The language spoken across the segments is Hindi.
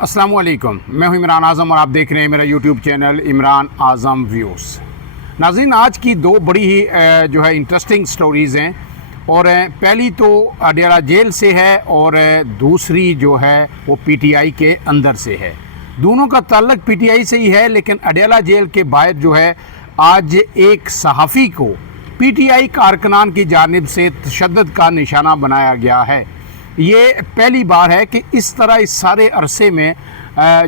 अस्सलाम वालेकुम, मैं हूं इमरान आज़म और आप देख रहे हैं मेरा यूट्यूब चैनल इमरान आज़म व्यूज़। नाज़रीन, आज की दो बड़ी ही जो है इंटरेस्टिंग स्टोरीज़ हैं और पहली तो अडियाला जेल से है और दूसरी जो है वो पीटीआई के अंदर से है। दोनों का ताल्लुक पीटीआई से ही है, लेकिन अडियाला जेल के बाहर जो है आज एक सहाफ़ी को पीटीआई कारकुनान की जानिब से तशद्दुद का निशाना बनाया गया है। ये पहली बार है कि इस तरह इस सारे अरसे में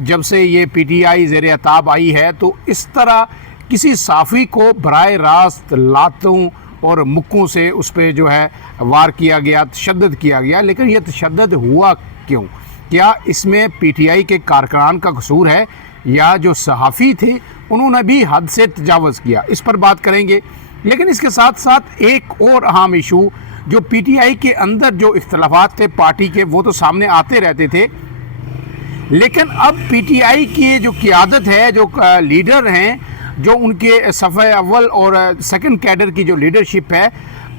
जब से ये पीटीआई ज़ेर अताब आई है तो इस तरह किसी साफ़ी को बराह रास्त लातों और मुक्कों से उस पर जो है वार किया गया, तशद्दुद किया गया। लेकिन यह तशद्दुद हुआ क्यों? क्या इसमें पीटीआई के कारकुनान का कसूर है या जो सहाफ़ी थे उन्होंने भी हद से तजावज़ किया? इस पर बात करेंगे। लेकिन इसके साथ साथ एक और अहम इशू, जो पीटीआई के अंदर जो इख्तलाफात थे पार्टी के, वो तो सामने आते रहते थे, लेकिन अब पीटीआई की जो क़ियादत है, जो लीडर हैं, जो उनके सफ़े अव्वल और सेकंड कैडर की जो लीडरशिप है,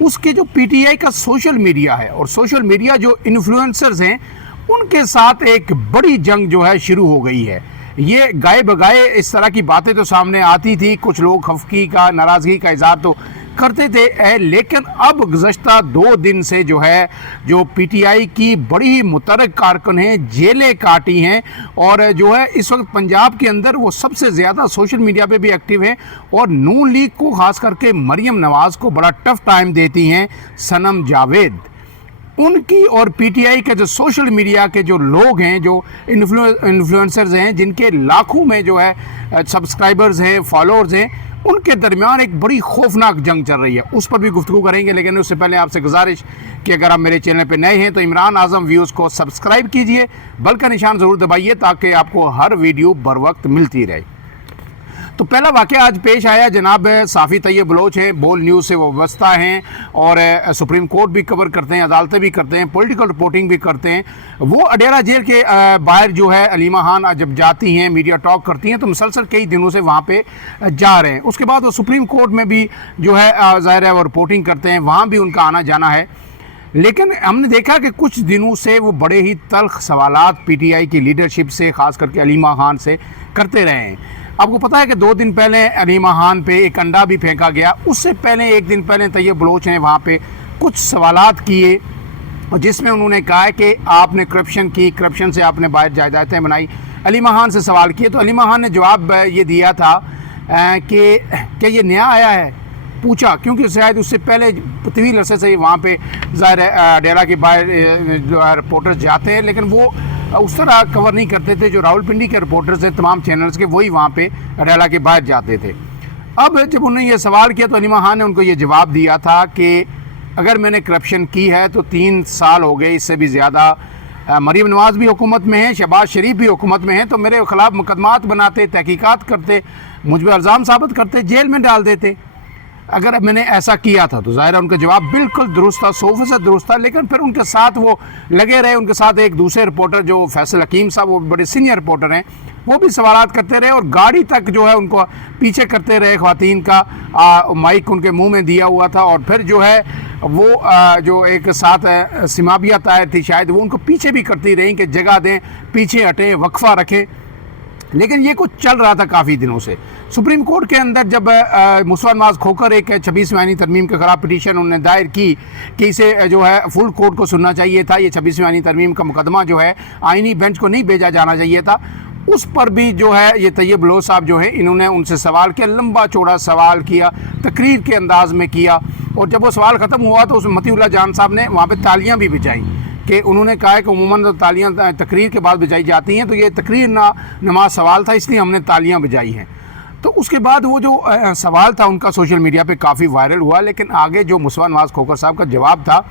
उसके जो पीटीआई का सोशल मीडिया है और सोशल मीडिया जो इन्फ्लुएंसर्स हैं उनके साथ एक बड़ी जंग जो है शुरू हो गई है। ये गाए बगाए इस तरह की बातें तो सामने आती थी, कुछ लोग खफकी का, नाराज़गी का इज़हार तो करते थे, लेकिन अब गुज़श्ता 2 दिन से जो है जो पीटीआई की बड़ी ही मुतरक कारकुन हैं, जेलें काटी हैं और जो है इस वक्त पंजाब के अंदर वो सबसे ज़्यादा सोशल मीडिया पे भी एक्टिव हैं और नून लीग को ख़ास करके मरियम नवाज़ को बड़ा टफ टाइम देती हैं सनम जावेद। उनकी और पीटीआई के जो सोशल मीडिया के जो लोग हैं, जो इन्फ्लुएंसर्स हैं, जिनके लाखों में जो है सब्सक्राइबर्स हैं, फॉलोअर्स हैं, उनके दरमियान एक बड़ी खौफनाक जंग चल रही है। उस पर भी गुफ्तगू करेंगे। लेकिन उससे पहले आपसे गुजारिश कि अगर आप मेरे चैनल पर नए हैं तो इमरान आज़म व्यूज़ को सब्सक्राइब कीजिए, बेल का निशान ज़रूर दबाइए ताकि आपको हर वीडियो बर वक्त मिलती रहे। तो पहला वाक़या आज पेश आया, जनाब साफ़ी तैयब बलोच हैं, बोल न्यूज़ से वाबस्ता हैं और सुप्रीम कोर्ट भी कवर करते हैं, अदालतें भी करते हैं, पॉलिटिकल रिपोर्टिंग भी करते हैं। वो अडियाला जेल के बाहर जो है अलीमा खान जब जाती हैं, मीडिया टॉक करती हैं, तो मुसलसल कई दिनों से वहाँ पे जा रहे हैं। उसके बाद वो सुप्रीम कोर्ट में भी जो है ज़ाहिर है वो रिपोर्टिंग करते हैं, वहाँ भी उनका आना जाना है। लेकिन हमने देखा कि कुछ दिनों से वो बड़े ही तल्ख सवालात पीटीआई की लीडरशिप से, ख़ास करके अलीमा खान से करते रहे हैं। आपको पता है कि 2 दिन पहले अलीमा खान पे एक अंडा भी फेंका गया। उससे पहले 1 दिन पहले तैयब बलोच ने वहाँ पे कुछ सवालात किए जिसमें उन्होंने कहा है कि आपने करप्शन की, करप्शन से आपने बाहर जायदादें बनाई। अलीमा खान से सवाल किए तो अलीमा खान ने जवाब ये दिया था कि ये नया आया है, पूछा, क्योंकि शायद उससे पहले तवील अरसे से ही वहाँ पे ज़ाहिर है डेरा के बाहर जो रिपोर्टर्स जाते हैं, लेकिन वो उस तरह कवर नहीं करते थे। जो रावलपिंडी के रिपोर्टर्स हैं तमाम चैनल्स के, वही वहाँ पे अडियाला के बाहर जाते थे। अब जब उन्होंने ये सवाल किया तो अलीमा खान ने उनको ये जवाब दिया था कि अगर मैंने करप्शन की है तो 3 साल हो गए, इससे भी ज़्यादा मरीम नवाज़ भी हुकूमत में है, शहबाज शरीफ भी हुकूमत में है, तो मेरे ख़िलाफ़ मुकदमात बनाते, तहकीकात करते, मुझ पर इल्ज़ाम साबित करते, जेल में डाल देते अगर मैंने ऐसा किया था। तो ज़ाहिर है उनका जवाब बिल्कुल दुरुस्त था, 100% दुरुस्त था। लेकिन फिर उनके साथ वो लगे रहे, उनके साथ एक दूसरे रिपोर्टर जो फैसल हकीम साहब, वो बड़े सीनियर रिपोर्टर हैं, वो भी सवालात करते रहे और गाड़ी तक जो है उनको पीछे करते रहे। ख़वातीन का माइक उनके मुंह में दिया हुआ था और फिर जो है वो जो एक साथ सिमाबिया तायर थी शायद, वो उनको पीछे भी करती रही कि जगह दें, पीछे हटें, वक्फा रखें। लेकिन ये कुछ चल रहा था काफ़ी दिनों से। सुप्रीम कोर्ट के अंदर जब मुसवा नवाज़ खोकर एक 26वीं आईनी तरमीम के खिलाफ पिटीशन उन्होंने दायर की कि इसे जो है फुल कोर्ट को सुनना चाहिए था, ये 26वीं आईनी तरमीम का मुकदमा जो है आईनी बेंच को नहीं भेजा जाना चाहिए था, उस पर भी जो है ये तैयब बलोच साहब जो है इन्होंने उनसे सवाल किया, लंबा चौड़ा सवाल किया, तकरीर के अंदाज में किया। और जब वो सवाल ख़त्म हुआ तो उसमें मतीउल्लाह जान साहब ने वहाँ पर तालियाँ भी बजाईं कि उन्होंने कहा है कि उमूमन तो तालियाँ तकरीर के बाद बजाई जाती हैं, तो ये तकरीर नमाज सवाल था, इसलिए हमने तालियाँ बजाई हैं। तो उसके बाद वो जो सवाल था उनका सोशल मीडिया पे काफ़ी वायरल हुआ, लेकिन आगे जो मुसवा नवाज़ खोकर साहब का जवाब था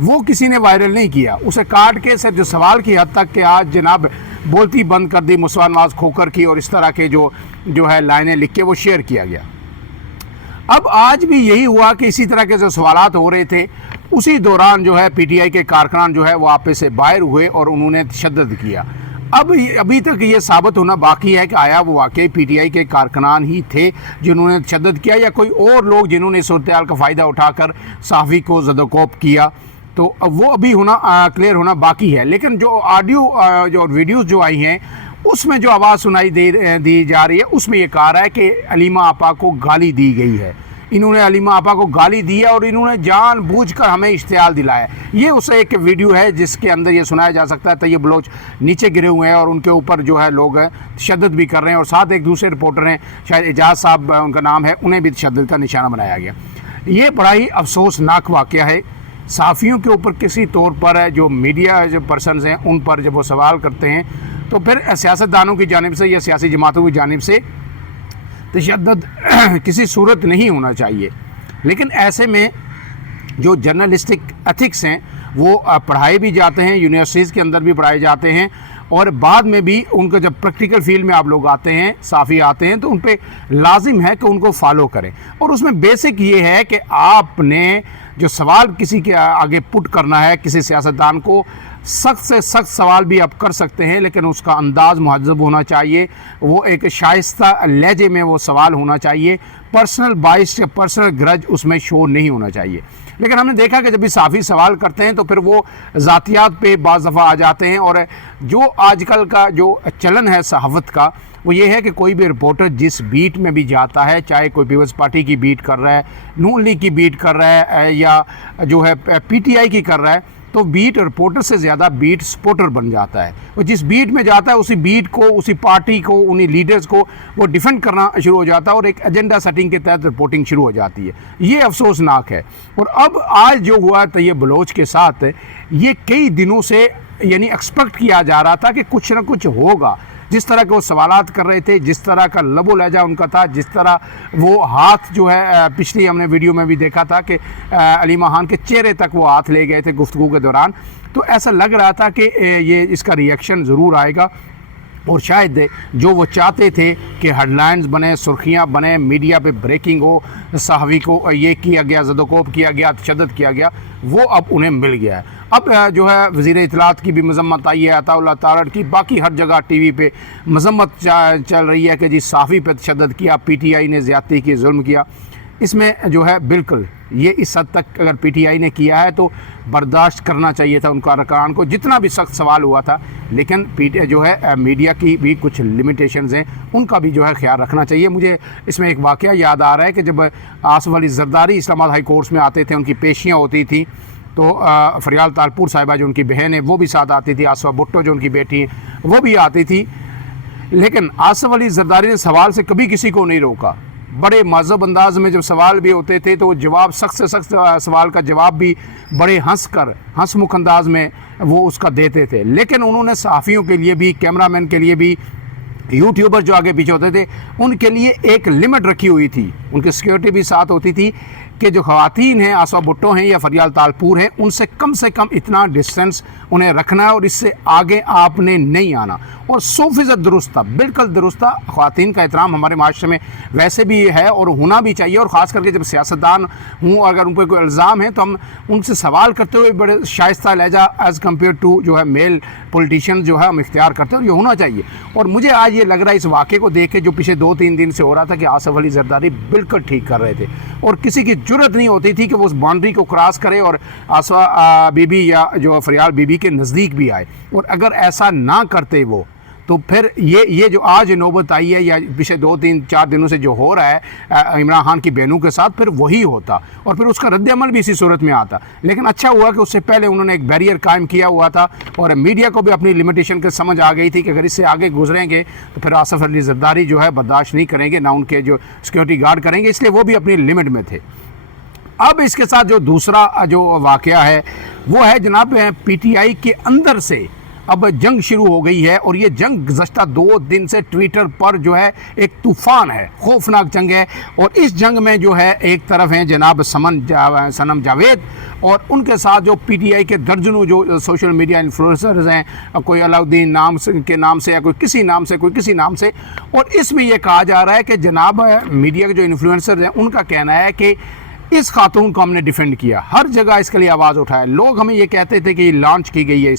वो किसी ने वायरल नहीं किया। उसे काट के सिर्फ जो सवाल की हद तक कि आज जनाब बोलती बंद कर दी मुसवा नवाज़ खोकर की, और इस तरह के जो है लाइनें लिख के वो शेयर किया गया। अब आज भी यही हुआ कि इसी तरह के जो सवालात हो रहे थे, उसी दौरान जो है पीटीआई के कारकुनान जो है वो आपे से बाहर हुए और उन्होंने तशद्दुद किया। अब अभी तक ये साबित होना बाकी है कि आया वो वाकई पीटीआई के कारकुनान ही थे जिन्होंने तशद्दुद किया या कोई और लोग जिन्होंने सूरत हाल का फ़ायदा उठाकर सहाफ़ी को ज़दोकोप किया। तो वो अभी होना क्लियर होना बाकी है। लेकिन जो ऑडियो जो वीडियोस जो आई हैं उसमें जो आवाज़ सुनाई दी जा रही है उसमें ये कहा रहा है कि अलीमा आपा को गाली दी गई है। इन्होंने अलीमा आपा को गाली दी है और इन्होंने जानबूझकर हमें इश्तियाल दिलाया। ये उस एक वीडियो है जिसके अंदर ये सुनाया जा सकता है तैयब बलोच नीचे गिरे हुए हैं और उनके ऊपर जो है लोग तशद्दुद भी कर रहे हैं और साथ एक दूसरे रिपोर्टर हैं, शायद एजाज साहब उनका नाम है, उन्हें भी तशद्दुद का निशाना बनाया गया। ये बड़ा ही अफसोसनाक वाक़या है। सहाफ़ियों के ऊपर किसी तौर पर जो मीडिया जो पर्सनस हैं उन पर जब वो सवाल करते हैं तो फिर सियासतदानों की जानिब से या सियासी जमातों की जानिब से तशद्दुद किसी सूरत नहीं होना चाहिए। लेकिन ऐसे में जो जर्नलिस्टिक एथिक्स हैं वो पढ़ाए भी जाते हैं, यूनिवर्सिटीज़ के अंदर भी पढ़ाए जाते हैं और बाद में भी उनको जब प्रैक्टिकल फील्ड में आप लोग आते हैं, साफ़ी आते हैं, तो उन पे लाजिम है कि उनको फॉलो करें। और उसमें बेसिक ये है कि आपने जो सवाल किसी के आगे पुट करना है, किसी सियासतदान को सख्त से सख्त सवाल भी आप कर सकते हैं, लेकिन उसका अंदाज़ मुहज़्ज़ब होना चाहिए, वो एक शाइस्ता लहजे में वो सवाल होना चाहिए, पर्सनल बाइस या पर्सनल ग्रज उसमें शो नहीं होना चाहिए। लेकिन हमने देखा कि जब भी साफ़ी सवाल करते हैं तो फिर वो ज़ातियात पे बाज़ दफ़ा आ जाते हैं। और जो आजकल का जो चलन है सहाफ़त का वो ये है कि कोई भी रिपोर्टर जिस बीट में भी जाता है, चाहे कोई पीपल्स पार्टी की बीट कर रहा है, नून लीग की बीट कर रहा है या जो है पीटीआई की कर रहा है, तो बीट रिपोर्टर से ज़्यादा बीट सपोर्टर बन जाता है। और जिस बीट में जाता है उसी बीट को, उसी पार्टी को, उन्हीं लीडर्स को वो डिफेंड करना शुरू हो जाता है और एक एजेंडा सेटिंग के तहत रिपोर्टिंग शुरू हो जाती है। ये अफसोसनाक है। और अब आज जो हुआ तैयब बलोच के साथ, ये कई दिनों से यानी एक्सपेक्ट किया जा रहा था कि कुछ ना कुछ होगा। जिस तरह के वो सवालात कर रहे थे, जिस तरह का लबो लहजा उनका था, जिस तरह वो हाथ जो है पिछली हमने वीडियो में भी देखा था कि अलीमा खान के चेहरे तक वो हाथ ले गए थे गुफ्तगू के दौरान, तो ऐसा लग रहा था कि ये इसका रिएक्शन ज़रूर आएगा। और शायद जो वो चाहते थे कि हेडलाइंस बने, सुर्खियां बने, मीडिया पे ब्रेकिंग हो, सहाफ़ी को ये किया गया, ज़दोकोब किया गया, तशद्दुद किया गया, वो अब उन्हें मिल गया है। अब जो है वज़ीर इत्तलात की भी मज़म्मत आई है, अताउल्लाह तारड़ की, बाकी हर जगह टीवी पे मज़म्मत चल रही है कि जी सहाफ़ी पे तशद्दुद किया, पीटीआई ने ज़्यादती की, जुल्म किया। इसमें जो है बिल्कुल ये इस हद तक अगर पीटीआई ने किया है तो बर्दाश्त करना चाहिए था उनका अरकान को, जितना भी सख्त सवाल हुआ था। लेकिन जो है मीडिया की भी कुछ लिमिटेशंस हैं, उनका भी जो है ख्याल रखना चाहिए। मुझे इसमें एक वाक़या याद आ रहा है कि जब आसफ अली ज़रदारी इस्लामाबाद हाई कोर्ट में आते थे, उनकी पेशियाँ होती थी, तो फरियाल तालपुर साहिबा जो उनकी बहन है वो भी साथ आती थी, आसफ़ा भुट्टो जो उनकी बेटी है वो भी आती थी। लेकिन आसफ अली ज़रदारी ने सवाल से कभी किसी को नहीं रोका। बड़े महज़ब अंदाज में जब सवाल भी होते थे तो वो जवाब सख्त से सख्त सवाल का जवाब भी बड़े हंसमुख अंदाज में वो उसका देते थे। लेकिन उन्होंने सहाफ़ियों के लिए भी, कैमरामैन के लिए भी, यूट्यूबर जो आगे पीछे होते थे उनके लिए एक लिमिट रखी हुई थी। उनकी सिक्योरिटी भी साथ होती थी कि जो ख़वातीन हैं, आसफ़ा भुट्टो हैं या फरियाल तालपुर हैं, उनसे कम से कम इतना डिस्टेंस उन्हें रखना है और इससे आगे आपने नहीं आना। और 100% दुरुस्त था, बिल्कुल दुरुस्त था। ख़वातीन का एहतराम हमारे माशरे में वैसे भी है और होना भी चाहिए। और ख़ास करके जब सियासतदान हूँ, अगर उन पर कोई इल्ज़ाम है तो हम उनसे सवाल करते हुए बड़े शाइस्ता लहजा एज़ कम्पेयर टू जो है मेल पॉलिटिशियन जो है हम इख्तियार करते हैं, और ये होना चाहिए। और मुझे आज ये लग रहा है इस वाक़े को देख के जो पिछले 2-3 दिन से हो रहा था कि आसफ़ अली ज़रदारी बिल्कुल ठीक कर रहे थे और किसी की जुर्रत नहीं होती थी कि वो उस बाउंड्री को क्रॉस करे और आसफ़ा बीबी या जो फरियाल बीबी के नज़दीक भी आए। और अगर ऐसा ना करते वो, तो फिर ये जो आज नौबत आई है या पिछले 2-3-4 दिनों से जो हो रहा है इमरान खान की बहनों के साथ, फिर वही होता और फिर उसका रद्द-ए-अमल भी इसी सूरत में आता। लेकिन अच्छा हुआ कि उससे पहले उन्होंने एक बैरियर कायम किया हुआ था और मीडिया को भी अपनी लिमिटेशन की समझ आ गई थी कि अगर इससे आगे गुजरेंगे तो फिर आसफ़ अली ज़रदारी जो है बर्दाश्त नहीं करेंगे, ना उनके जो सिक्योरिटी गार्ड करेंगे, इसलिए वो भी अपनी लिमिट में थे। अब इसके साथ जो दूसरा जो वाक़या है वो है जनाब पीटीआई के अंदर से अब जंग शुरू हो गई है। और ये जंग गुज़श्ता 2 दिन से ट्विटर पर जो है एक तूफ़ान है, खौफनाक जंग है। और इस जंग में जो है एक तरफ हैं जनाब सनम जावेद और उनके साथ जो पीटीआई के दर्जनों जो सोशल मीडिया इन्फ्लुएंसर्स हैं, कोई अलाउद्दीन के नाम से या कोई किसी नाम से। और इसमें यह कहा जा रहा है कि जनाब मीडिया के जो इन्फ्लुएंसर्स हैं उनका कहना है कि इस खातून को हमने डिफेंड किया, हर जगह इसके लिए आवाज़ उठाया। लोग हमें ये कहते थे कि लॉन्च की गई है,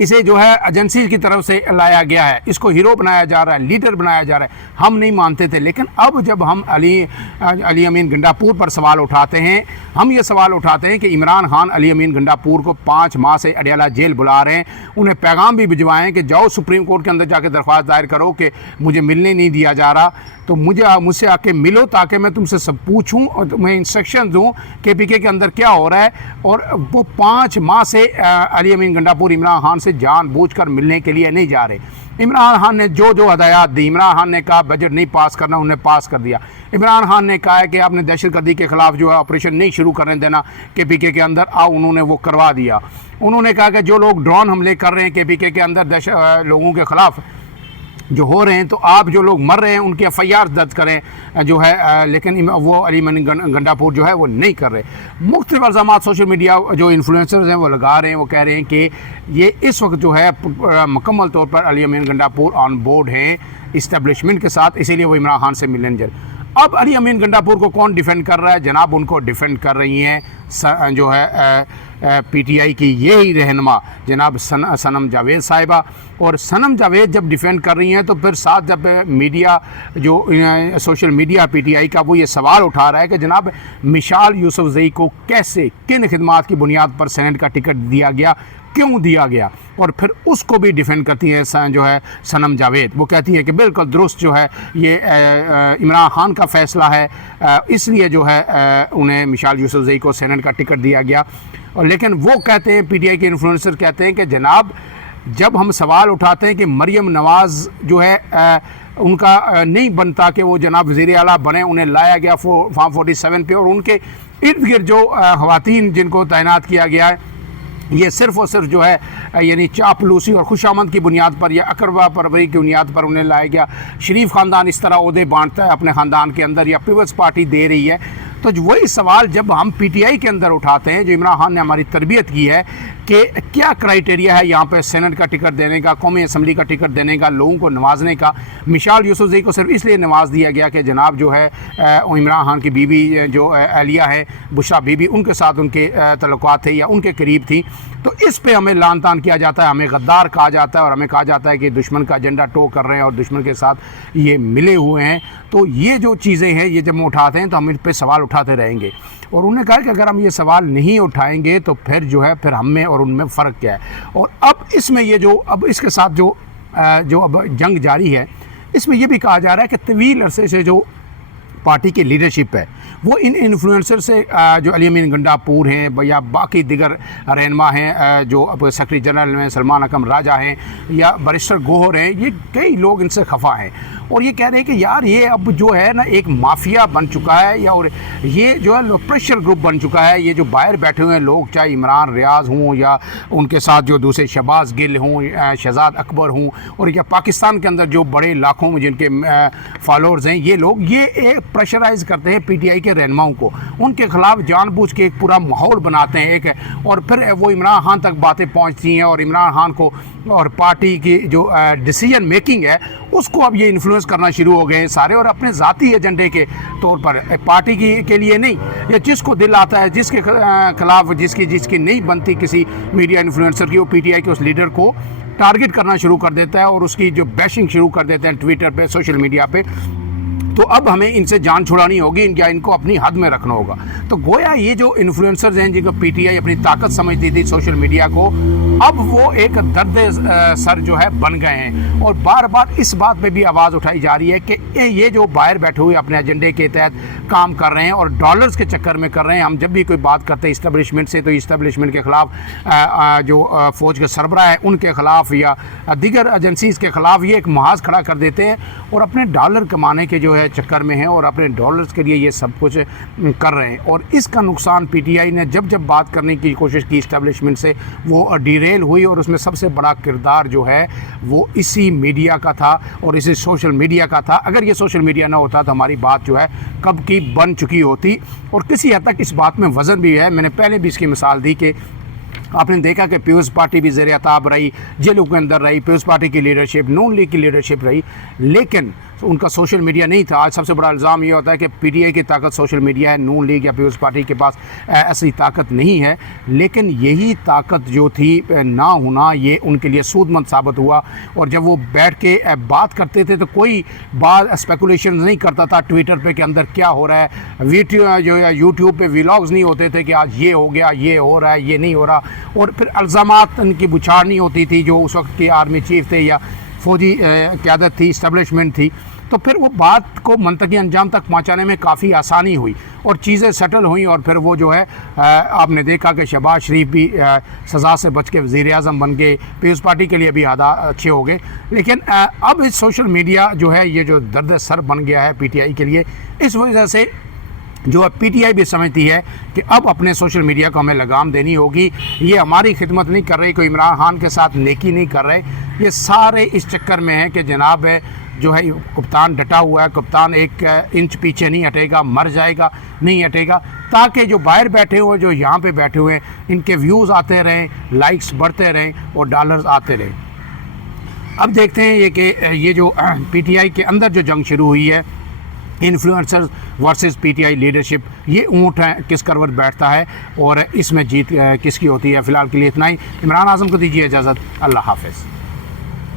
इसे जो है एजेंसी की तरफ से लाया गया है, इसको हीरो बनाया जा रहा है, लीडर बनाया जा रहा है। हम नहीं मानते थे, लेकिन अब जब हम अली अमीन गंडापुर पर सवाल उठाते हैं, हम ये सवाल उठाते हैं कि इमरान खान अली अमीन गंडापुर को 5 माह से अडयाला जेल बुला रहे हैं, उन्हें पैगाम भी भिजवाएं कि जाओ सुप्रीम कोर्ट के अंदर जाके दरख्वास्त दायर करो कि मुझे मिलने नहीं दिया जा रहा, तो मुझसे आके मिलो ताकि मैं तुमसे सब पूछूं और तुम्हें इंस्ट्रक्शन दूं KPK के अंदर क्या हो रहा है। और वो 5 माह से अली अमीन गंडापुर इमरान खान से जानबूझकर मिलने के लिए नहीं जा रहे। इमरान खान ने जो जो हदायत दी, इमरान खान ने कहा बजट नहीं पास करना, उन्हें पास कर दिया। इमरान खान ने कहा है कि आपने दहशतगर्दी के खिलाफ जो है ऑपरेशन नहीं शुरू करने देना KPK के अंदर, उन्होंने वो करवा दिया। उन्होंने कहा कि जो लोग ड्रोन हमले कर रहे हैं KPK के अंदर लोगों के खिलाफ जो हो रहे हैं, तो आप जो लोग मर रहे हैं उनके FIR दर्ज करें जो है, लेकिन वो अली अमीन गंडापुर जो है वो नहीं कर रहे। मुख्तलिफ इल्ज़ामात सोशल मीडिया जो इन्फ्लुएंसर्स हैं वो लगा रहे हैं, वो कह रहे हैं कि ये इस वक्त जो है मुकम्मल तौर पर अली अमीन गंडापुर ऑन बोर्ड है इस्टेब्लिशमेंट के साथ, इसीलिए वो इमरान खान से मिलने जा रहे। अब अली अमीन गंडापुर को कौन डिफेंड कर रहा है? जनाब उनको डिफेंड कर रही हैं जो है PTI की यही रहनुमा जनाब सनम जावेद साहिबा। और सनम जावेद जब डिफेंड कर रही हैं तो फिर साथ जब मीडिया जो सोशल मीडिया PTI का वो ये सवाल उठा रहा है कि जनाब मिशाल यूसुफजई को कैसे किन खिदमात की बुनियाद पर सेनेट का टिकट दिया गया, क्यों दिया गया, और फिर उसको भी डिफेंड करती है जो है सनम जावेद। वो कहती है कि बिल्कुल दुरुस्त जो है ये इमरान खान का फ़ैसला है, इसलिए जो है उन्हें मिशाल यूसुफजई को सेनेट का टिकट दिया गया। और लेकिन वो कहते हैं, PTI के इन्फ्लुएंसर कहते हैं कि जनाब जब हम सवाल उठाते हैं कि मरियम नवाज़ जो है उनका नहीं बनता कि वो जनाब वज़ीर आला बने, उन्हें लाया गया फॉर्म 47 पे, और उनके इर्द गिर्द जो ख़वातीन जिनको तैनात किया गया है ये सिर्फ़ और सिर्फ जो है यानी चापलूसी और खुशामद की बुनियाद पर या अकरवा परवरी की बुनियाद पर उन्हें लाया गया। शरीफ ख़ानदान इस तरह ओहदे बांटता है अपने ख़ानदान के अंदर, या पीपल्स पार्टी दे रही है। तो वही सवाल जब हम PTI के अंदर उठाते हैं, जो इमरान खान ने हमारी तरबियत की है कि क्या क्राइटेरिया है यहाँ पे सेनेट का टिकट देने का, कौमी असम्बली का टिकट देने का, लोगों को नवाजने का। मिशाल यूसुफजई को सिर्फ इसलिए नवाज दिया गया कि जनाब जो है इमरान खान की बीवी जो एलिया है, बुशरा बीबी, उनके साथ उनके तल्लुकात थे या उनके करीब थी। तो इस पे हमें लान तान किया जाता है, हमें गद्दार कहा जाता है, और हमें कहा जाता है कि दुश्मन का एजेंडा टो कर रहे हैं और दुश्मन के साथ ये मिले हुए हैं। तो ये जो चीज़ें हैं ये जब हम उठाते हैं तो हम इन पर सवाल उठाते रहेंगे। और उन्होंने कहा कि अगर हम ये सवाल नहीं उठाएंगे तो फिर जो है फिर हम में और उनमें फ़र्क क्या है। और अब इसमें ये जो अब इसके साथ जो अब जंग जारी है, इसमें ये भी कहा जा रहा है कि तवील अरसे से जो पार्टी की लीडरशिप है वो इन इन्फ्लुएंसर से जो अली अमीन गंडापुर हैं या बाकी दिगर रहनुमा हैं, जो अब सेक्रेटरी जनरल में सलमान अकरम राजा हैं या बैरिस्टर गोहर हैं, ये कई लोग इनसे खफा हैं और ये कह रहे हैं कि यार ये अब जो है ना एक माफिया बन चुका है, या और ये जो है प्रेशर ग्रुप बन चुका है। ये जो बाहर बैठे हुए हैं लोग, चाहे इमरान रियाज हों या उनके साथ जो दूसरे शहबाज गिल हों, शहजाद अकबर हों, और या पाकिस्तान के अंदर जो बड़े लाखों में जिनके फॉलोअर्स हैं, ये लोग ये प्रेशराइज करते हैं PTI के रहनुमाओं को, उनके खिलाफ जानबूझ के एक पूरा माहौल बनाते हैं एक, और फिर वो इमरान खान तक बातें पहुंचती हैं और इमरान खान को और पार्टी की जो डिसीजन मेकिंग है उसको अब ये इन्फ्लुएंस करना शुरू हो गए हैं सारे, और अपने ज़ाती एजेंडे के तौर पर, पार्टी के लिए नहीं, या जिसको दिल आता है, जिसके खिलाफ जिसकी नहीं बनती किसी मीडिया इन्फ्लुएंसर की, वो PTI के उस लीडर को टारगेट करना शुरू कर देता है और उसकी जो बैशिंग शुरू कर देते हैं ट्विटर पे, सोशल मीडिया पे। तो अब हमें इनसे जान छुड़ानी होगी, इनको अपनी हद में रखना होगा। तो गोया ये जो इन्फ्लुएंसर्स हैं जिनको PTI अपनी ताकत समझती थी सोशल मीडिया को, अब वो एक दर्द सर जो है बन गए हैं, और बार बार इस बात पे भी आवाज़ उठाई जा रही है कि ये जो बाहर बैठे हुए अपने एजेंडे के तहत काम कर रहे हैं और डॉलर्स के चक्कर में कर रहे हैं। हम जब भी कोई बात करते हैं इस्टेब्लिशमेंट से, तो इस्टेब्लिशमेंट के ख़िलाफ़ जो फ़ौज के सरबराह है उनके ख़िलाफ़ या दीगर एजेंसीज़ के ख़िलाफ़ ये एक महाज खड़ा कर देते हैं और अपने डॉलर कमाने के जो है चक्कर में हैं और अपने डॉलर्स के लिए ये सब कुछ कर रहे हैं। और इसका नुकसान PTI ने जब बात करने की कोशिश की इस्टेब्लिशमेंट से, वो डिरेल हुई, और उसमें सबसे बड़ा किरदार जो है वो इसी मीडिया का था और इसी सोशल मीडिया का था। अगर ये सोशल मीडिया ना होता तो हमारी बात जो है कब की बन चुकी होती। और किसी हद तक इस बात में वज़न भी है, मैंने पहले भी इसकी मिसाल दी कि आपने देखा कि पीपल्स पार्टी भी ज़ेर अताब रही, जेलों के अंदर रही, पीपल्स पार्टी की लीडरशिप, नून लीग की लीडरशिप रही, लेकिन उनका सोशल मीडिया नहीं था। आज सबसे बड़ा इल्ज़ाम ये होता है कि पीटीआई की ताकत सोशल मीडिया है, नून लीग या पीपल्स पार्टी के पास ऐसी ताकत नहीं है। लेकिन यही ताकत जो थी ना होना ये उनके लिए सूदमंद साबित हुआ। और जब वो बैठ के बात करते थे तो कोई बात स्पेकुलेशन नहीं करता था ट्विटर पे कि अंदर क्या हो रहा है। वीडियो जो है यूट्यूब पे व्लॉग्स नहीं होते थे कि आज ये हो गया, ये हो रहा है, ये नहीं हो रहा। और फिर इल्ज़ामात की बुछाड़ नहीं होती थी जो उस वक्त के आर्मी चीफ थे या फौजी क़यादत थी, इस्टेब्लिशमेंट थी। तो फिर वो बात को मंतकी अंजाम तक पहुंचाने में काफ़ी आसानी हुई और चीज़ें सेटल हुई। और फिर वो जो है आपने देखा कि शहबाज शरीफ भी सज़ा से बच के वज़ीर आज़म बन गए, पीपल्स पार्टी के लिए भी अच्छे हो गए। लेकिन अब इस सोशल मीडिया जो है ये जो दर्द सर बन गया है पीटीआई के लिए, इस वजह से जो है पीटीआई भी समझती है कि अब अपने सोशल मीडिया को हमें लगाम देनी होगी। ये हमारी खिदमत नहीं कर रही, कोई इमरान खान के साथ नेकी नहीं कर रहे। ये सारे इस चक्कर में हैं कि जनाब जो है कप्तान डटा हुआ है, कप्तान एक इंच पीछे नहीं हटेगा, मर जाएगा नहीं हटेगा, ताकि जो बाहर बैठे हुए जो यहाँ पे बैठे हुए हैं इनके व्यूज़ आते रहें, लाइक्स बढ़ते रहें और डॉलर्स आते रहें। अब देखते हैं ये कि ये जो पीटीआई के अंदर जो जंग शुरू हुई है, इन्फ्लुएंसर्स वर्सेस पीटीआई लीडरशिप, ये ऊँट है किस करवट बैठता है और इसमें जीत किसकी होती है। फ़िलहाल के लिए इतना ही। इमरान आज़म को दीजिए इजाज़त। अल्लाह हाफ़िज़।